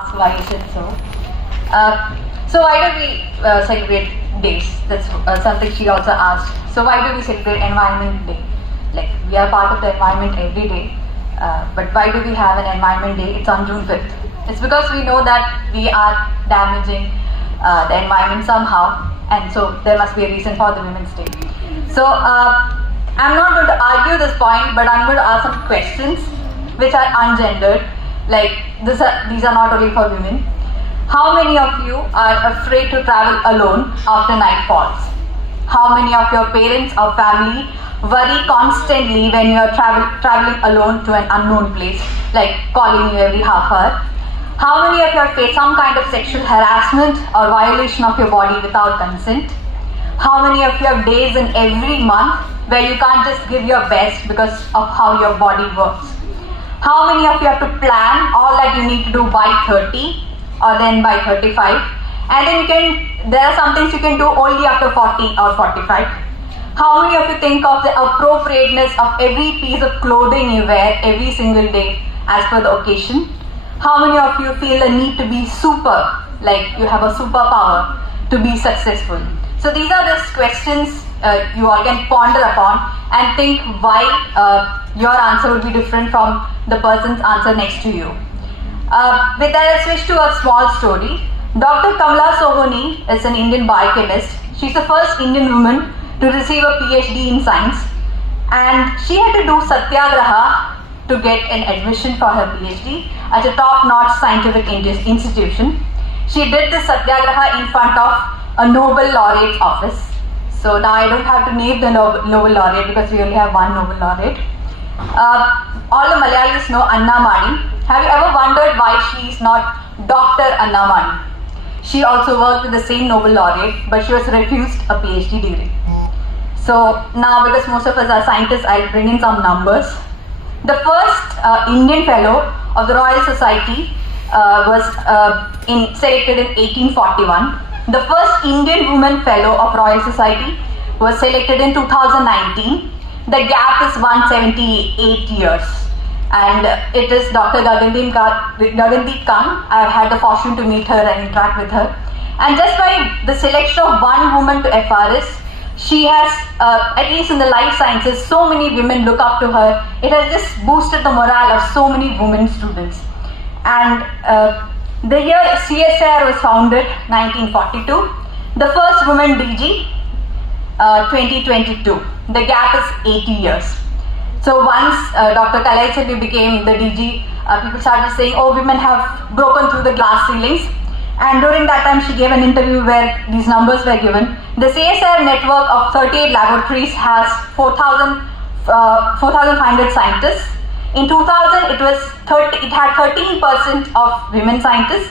Why is it so? So why do we celebrate days? That's something she also asked. So why do we celebrate Environment Day? Like, we are part of the environment every day, but why do we have an Environment Day? It's on June 5th. It's because we know that we are damaging the environment somehow, and so there must be a reason for the Women's Day. So I'm not going to argue this point, but I'm going to ask some questions which are ungendered. Like, these are not only for women. How many of you are afraid to travel alone after night falls? How many of your parents or family worry constantly when you are traveling alone to an unknown place, like calling you every half hour? How many of you have faced some kind of sexual harassment or violation of your body without consent? How many of you have days in every month where you can't just give your best because of how your body works? How many of you have to plan all that you need to do by 30 or then by 35, and then there are some things you can do only after 40 or 45? How many of you think of the appropriateness of every piece of clothing you wear every single day as per the occasion? How many of you feel a need to be super, like you have a superpower to be successful? So these are just questions you all can ponder upon and think why your answer would be different from the person's answer next to you. With that, I'll switch to a small story. Dr. Kamala Sohoni is an Indian biochemist. She's the first Indian woman to receive a PhD in science, and she had to do satyagraha to get an admission for her PhD at a top-notch scientific institution. She did this satyagraha in front of a Nobel laureate's office. So now I don't have to name the Nobel laureate because we only have one Nobel laureate. All the Malayalis know Anna Mani. Have you ever wondered why she is not Dr. Anna Mani? She also worked with the same Nobel laureate, but she was refused a PhD degree. So now, because most of us are scientists, I'll bring in some numbers. The first Indian fellow of the Royal Society was selected in 1841. The first Indian woman fellow of Royal Society was selected in 2019. The gap is 178 years, and it is Dr. Gagandeep Kang. I have had the fortune to meet her and interact with her, and just by the selection of one woman to FRS, she has, at least in the life sciences, so many women look up to her. It has just boosted the morale of so many women students. And the year CSIR was founded, 1942. The first woman DG, 2022. The gap is 80 years. So once Dr. Kalai became the DG, people started saying, oh, women have broken through the glass ceilings. And during that time, she gave an interview where these numbers were given. The CSIR network of 38 laboratories has 4,500 scientists. In 2000, it had 13% of women scientists.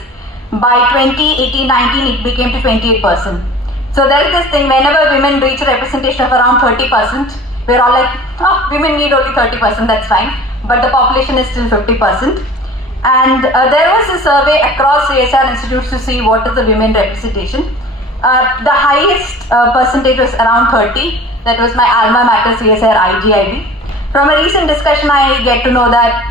By 2018-19, it became to 28%. So there is this thing, whenever women reach a representation of around 30%, we're all like, oh, women need only 30%, that's fine. But the population is still 50%. And there was a survey across CSIR institutes to see what is the women representation. The highest percentage was around 30. That was my alma mater, CSIR IGIB. From a recent discussion, I get to know that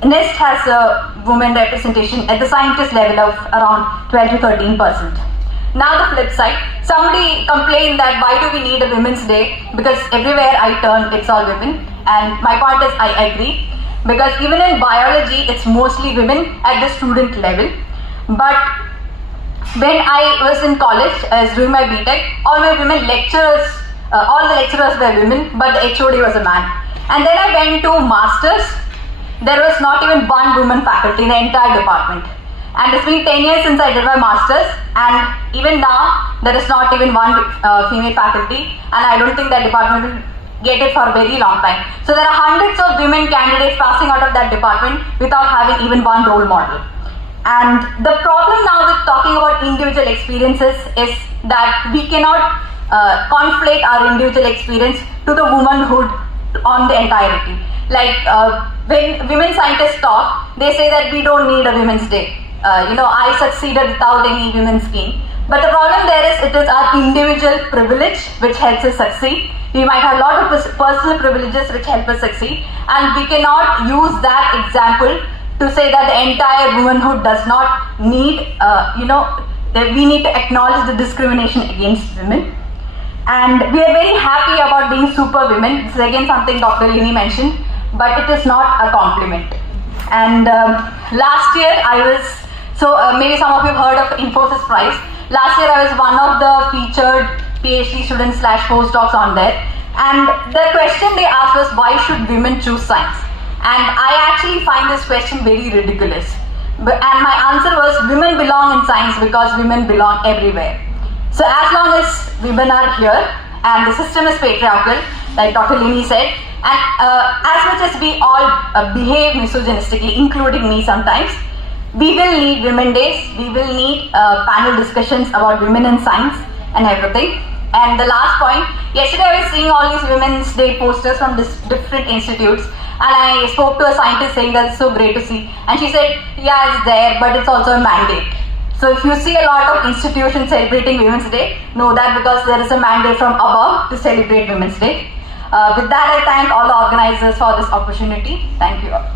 NIIST has a women representation at the scientist level of around 12 to 13%. Now the flip side, somebody complained that why do we need a Women's Day? Because everywhere I turn, it's all women. And my point is, I agree. Because even in biology, it's mostly women at the student level. But when I was in college, I was doing my BTech, all my women lecturers, all the lecturers were women, but the HOD was a man. And then I went to masters. There was not even one woman faculty in the entire department. And it's been 10 years since I did my masters, and even now there is not even one female faculty, and I don't think that department will get it for a very long time. So there are hundreds of women candidates passing out of that department without having even one role model. And the problem now with talking about individual experiences is that we cannot conflate our individual experience to the womanhood on the entirety. Like when women scientists talk, they say that we don't need a Women's Day. I succeeded without any women's gain. But the problem there is, it is our individual privilege which helps us succeed. We might have a lot of personal privileges which help us succeed, and we cannot use that example to say that the entire womanhood does not need, that we need to acknowledge the discrimination against women. And we are very happy about being super women. This is again something Dr. Lini mentioned, but it is not a compliment. And last year maybe some of you have heard of Infosys Prize. Last year I was one of the featured PhD students / postdocs on there. And the question they asked was, why should women choose science? And I actually find this question very ridiculous. And my answer was, women belong in science because women belong everywhere. So as long as women are here and the system is patriarchal, like Dr. Lini said, and as much as we all behave misogynistically, including me sometimes, we will need women days, we will need panel discussions about women in science and everything. And the last point, yesterday I was seeing all these Women's Day posters from different institutes, and I spoke to a scientist saying that it's so great to see, and she said, yeah, it's there, but it's also a mandate. So if you see a lot of institutions celebrating Women's Day, know that because there is a mandate from above to celebrate Women's Day. With that, I thank all the organizers for this opportunity. Thank you all.